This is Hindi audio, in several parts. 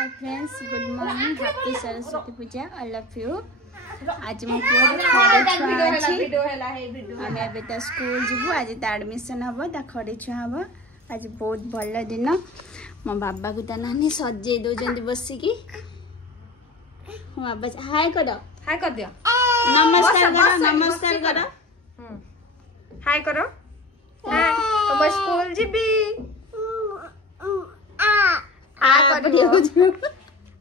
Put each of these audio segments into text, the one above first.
Hi friends good morning happy Saraswati Puja I love you. आज मो पुअर आम एबे स्कूल जीवु आज ता एडमिशन हम ता खड़ी छुआ हम। आज बहुत भल दिन मो बाबा को ता नानी सजे दौरान बसिकी मो बाबा हाय कर दियो नमस्कार करो नमस्कार करो हाय करो तुम स्कूल जीबी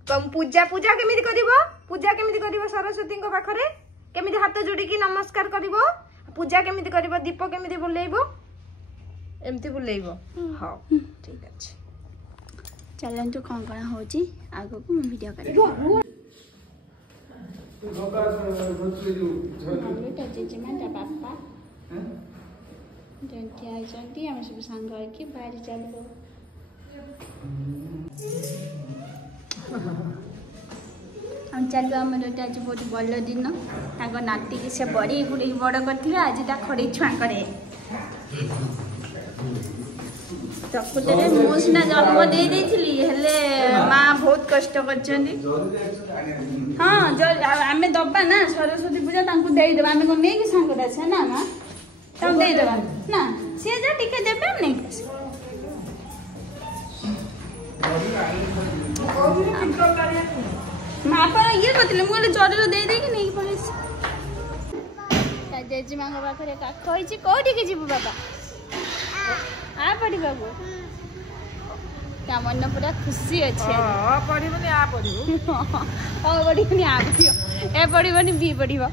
तुम पूजा पूजा केमिति करिवो पूजा केमिति करिवो सरस्वती को पाखरे केमिति हाथ जोड़ी की नमस्कार करिवो पूजा केमिति करिवो दीप केमिति बुलेइबो एमति बुलेइबो हां ठीक अछि चलंतु कोन कोन होची आगो को वीडियो करिवो बेटा जेजेमा ता पापा जंती आइ जंती हम सब संग के बाहर चलबो हम चलो आम आज बहुत भल दिन नाती की से बड़ी गुड़ी बड़ कर आज ता खड़ी छुआ करे प्रकृत में मु सीना जन्म दे देली हेले माँ बहुत कष्ट कर हाँ आम दबा ना सरस्वती पूजा देदेबा आम कौन नहीं सांगत आसे ना माँ तक देदेबा ना सी जा टिके देवे नहीं आप ये कहते मुझे जर दे देकी नहीं पड़े जेजेमा पाखे काख कौटी जीव बाबा आ पढ़ा ता मन पूरा खुशी अच्छे पढ़िबनी आ पढ़िबो ओ पढ़िबनी आ पढ़िबो ए पढ़िबनी बी पढ़िबो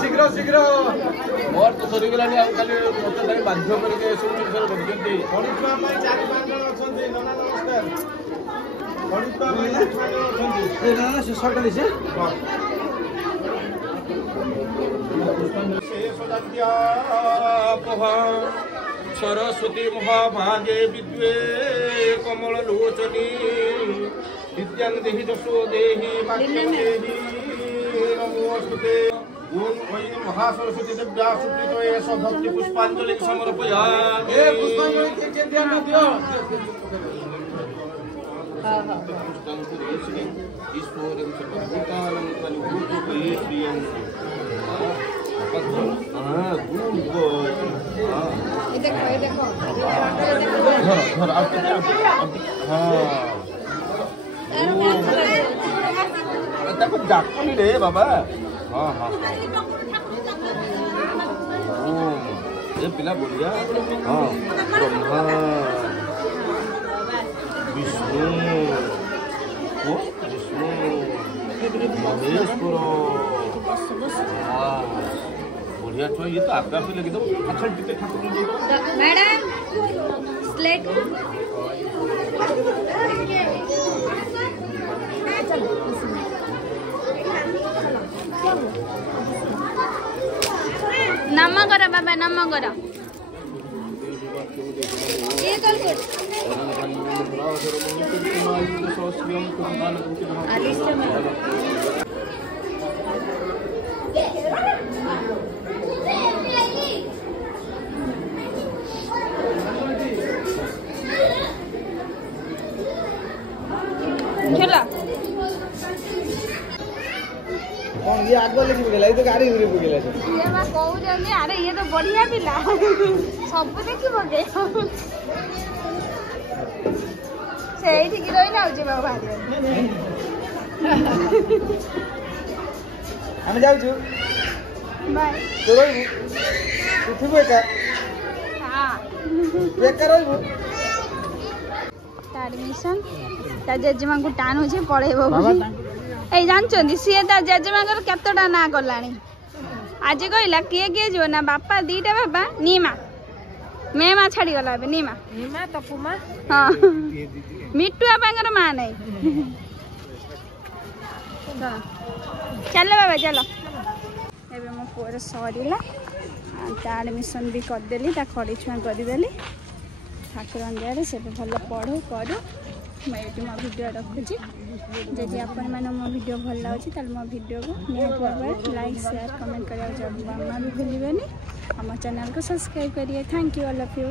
शीघ्र शीघ्र मोर तो सरी गलानी आ खाली मते ताई बाध्य करके सब जिनसर बडजंती गणितमा पई 4-5 जण अछंती नना नमस्कार गणितमा पई 4-5 जण अछंती ए नना से सरकारी से सरस्वती महाभागे विद्वे कमल लोचनी विद्यां देहि दशो देहि वाक्यं देहि नमोस्तुते ओम वै महासरस्वती देव्या सुप्रीतये सभक्ति पुष्पांजलि समर्पयामि। ए पुष्पांजलि के ध्यान दियो ईश्वरं सर्वभूतानां कलिभूतये श्रियं देखो घर आप हाँ जाकनी रे बाबा हाँ हाँ ये पिला बढ़िया हाँ ब्रह्मा विष्णु महेश्वर बढ़िया छुआ ये तो आपका भी लगी तो अच्छा टिके ठाकुर मैडम स्लेट नम कर बाबा नम कर ये कल कर चला कौन ये आगो लेके गेला ये तो गाड़ी घुरी गेला ये बा कहू जंदी अरे ये तो बढ़िया पिला सब देखि बगे सेही ठीक रही ना जे बाबा हम जाऊ छु बाय तो रोई तू बेका हां बेका रोई एडमिशन ता जेजेमा को टानु जे पढेबो ए जानछन्ती सी ता जेजेमा कर केतटा ना गलानी आज कहला किए किए जो ना बापा दीटा बाबा नीमा मैं माँ छाड़ी गला अबे नी माँ हिमा तपुमा हाँ मिट्टू आपांगर माँ नहीं चलो बाबा चलो एबे मो पुअर सरीला एडमिशन भी करदेली खड़ी छुआ करदेली ठाकुर दयारे से भल पढ़ू करू मैं ये मो भिड रखुची जदि आपण मैंने मो भिड भल लगे तो मो भिड को निहाती लाइक शेयर कमेंट करा जमा भी भूलिए आम चैनल को सब्सक्राइब करिए thank you all of you.